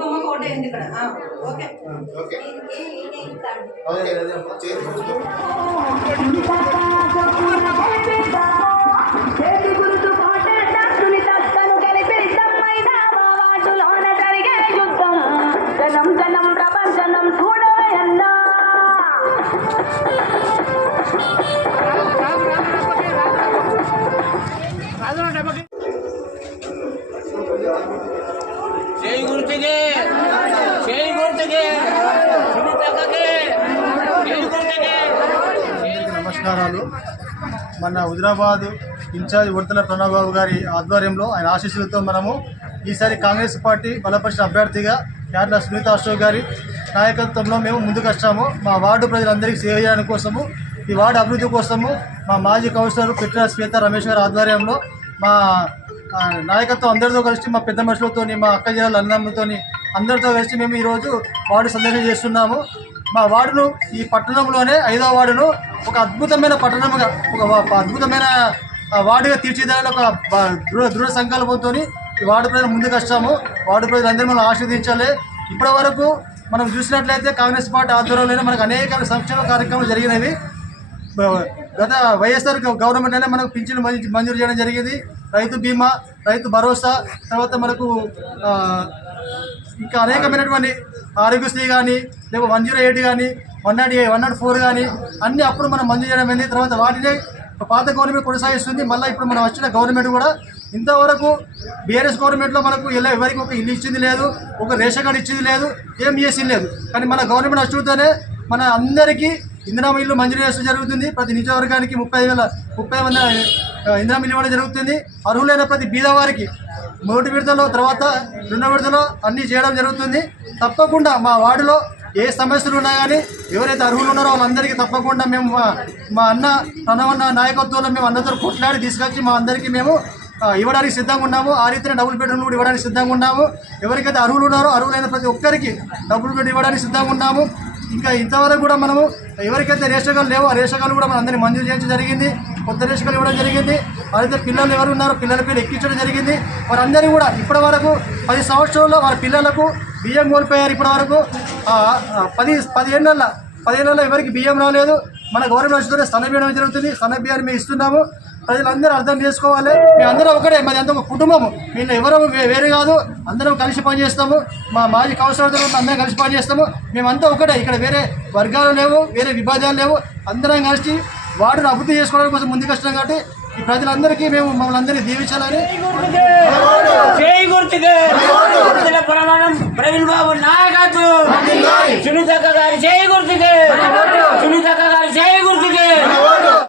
బొమ్మ కోట అయింది ఇక్కడ. ఓకే నమస్కారాలు. మన హుజరాబాద్ ఇన్ఛార్జ్ ఉడతల ప్రణవ్ బాబు గారి ఆధ్వర్యంలో ఆయన ఆశీస్సులతో మనము ఈసారి కాంగ్రెస్ పార్టీ బలపరిచిన అభ్యర్థిగా యార్ల సునీత అశోక్ గారి నాయకత్వంలో మేము ముందుకు వచ్చాము. మా వార్డు ప్రజలందరికీ సేవ చేయడం కోసము, ఈ వార్డు అభివృద్ధి కోసము మా మాజీ కౌన్సిలర్ పిట్ల శ్వేత రమేష్ గారి ఆధ్వర్యంలో మా నాయకత్వం అందరితో కలిసి, మా పెద్ద మనుషులతో, మా అక్క జిల్లాల అన్నమ్మతో అందరితో కలిసి మేము ఈరోజు వార్డు సందర్శన చేస్తున్నాము. మా వార్డును, ఈ పట్టణంలోనే 5వ వార్డును ఒక అద్భుతమైన పట్టణంగా, ఒక అద్భుతమైన వార్డుగా తీర్చిదిద్దాలని ఒక దృఢ సంకల్పంతో ఈ వార్డు ప్రజలు ముందుకు వచ్చాము. వార్డు ప్రజలందరూ మనం ఆశీర్వదించాలి. ఇప్పటి వరకు మనం చూసినట్లయితే కాంగ్రెస్ పార్టీ ఆధ్వర్యంలోనే మనకు అనేక సంక్షేమ కార్యక్రమాలు జరిగినవి. గత వైఎస్ఆర్ గవర్నమెంట్ అయినా మనకు పింఛను మంజూరు చేయడం జరిగింది. రైతు బీమా, రైతు భరోసా, తర్వాత మనకు ఇంకా అనేకమైనటువంటి ఆరోగ్యశ్రీ కానీ, లేకపోతే 108 కానీ, 104 కానీ అన్నీ అప్పుడు మనం మంజూరు చేయడం అయింది. తర్వాత వాటినే పాత గవర్నమెంట్ కొనసాగిస్తుంది. మళ్ళీ ఇప్పుడు మనం వచ్చిన గవర్నమెంట్ కూడా ఇంతవరకు బీఆర్ఎస్ గవర్నమెంట్లో మనకు ఎవరికి ఒక ఇల్లు ఇచ్చింది లేదు, ఒక రేషన్ కార్డు ఇచ్చింది లేదు, ఏం చేసింది లేదు. కానీ మన గవర్నమెంట్ వచ్చుతూనే మన అందరికీ ఇందిరామ ఇల్లు మంజూరు చేస్తూ జరుగుతుంది. ప్రతి నియోజకవర్గానికి 30 మంది ఇందిరామ ఇల్లు ఇవ్వడం జరుగుతుంది. అర్హులైన ప్రతి బీదవారికి మొదటి విడతలో, తర్వాత 2వ విడతలో అన్నీ చేయడం జరుగుతుంది. తప్పకుండా మా వార్డులో ఏ సమస్యలు ఉన్నా కానీ ఎవరైతే అర్హులు ఉన్నారో వాళ్ళందరికీ తప్పకుండా మేము మా అన్న ప్రణవన్న నాయకత్వంలో మేము అందరితో కొట్లాడి తీసుకొచ్చి మా అందరికీ మేము ఇవ్వడానికి సిద్ధంగా ఉన్నాము. ఆ రీతిలో డబుల్ బెడ్రూమ్ కూడా ఇవ్వడానికి సిద్ధంగా ఉన్నాము. ఎవరికైతే అర్హులు ఉన్నారో అర్హులైన ప్రతి ఒక్కరికి డబుల్ బెడ్ ఇవ్వడానికి సిద్ధంగా ఉన్నాము. ఇంకా ఇంతవరకు కూడా మనము ఎవరికైతే రేషన్ కార్డులు లేవో ఆ రేషన్ కార్డులు కూడా మనం అందరినీ మంజూరు చేయడం జరిగింది. కొత్త రేషన్ కార్డులు ఇవ్వడం జరిగింది. అయితే పిల్లలు ఎవరు ఉన్నారో పిల్లల పేరు ఎక్కించడం జరిగింది. వారందరూ కూడా ఇప్పటి వరకు 10 సంవత్సరాల్లో వారి పిల్లలకు బియ్యం కోల్పోయారు. ఇప్పటి వరకు 10 ఏళ్ళలో ఎవరికి బియ్యం రాలేదు. మన గవర్నమెంట్ వచ్చి సన్న బియ్యం జరుగుతుంది. సన్న బియ్యాన్ని మేము ఇస్తున్నాము. ప్రజలందరూ అర్థం చేసుకోవాలి. మేమందరం ఒకటే, మాది అంత ఒక కుటుంబము. వీళ్ళు ఎవరో వేరే కాదు, అందరం కలిసి పనిచేస్తాము. మా మాజీ కౌన్సిలర్తో అందరం కలిసి పనిచేస్తాము. మేమంతా ఒకటే. ఇక్కడ వేరే వర్గాలు లేవు, వేరే విభాగాలు లేవు. అందరం కలిసి వార్డును అభివృద్ధి చేసుకోవడం కోసం ముందుకు వస్తున్నాం. కాబట్టి ఈ ప్రజలందరికీ మేము మమ్మల్ని అందరినీ దీవించాలని. ప్రవీణ్ బాబు నాయకత్వం, సునీతక్క గారి చేయి గుర్తుకే, సునీతక్క గారి చేయి గుర్తుకే.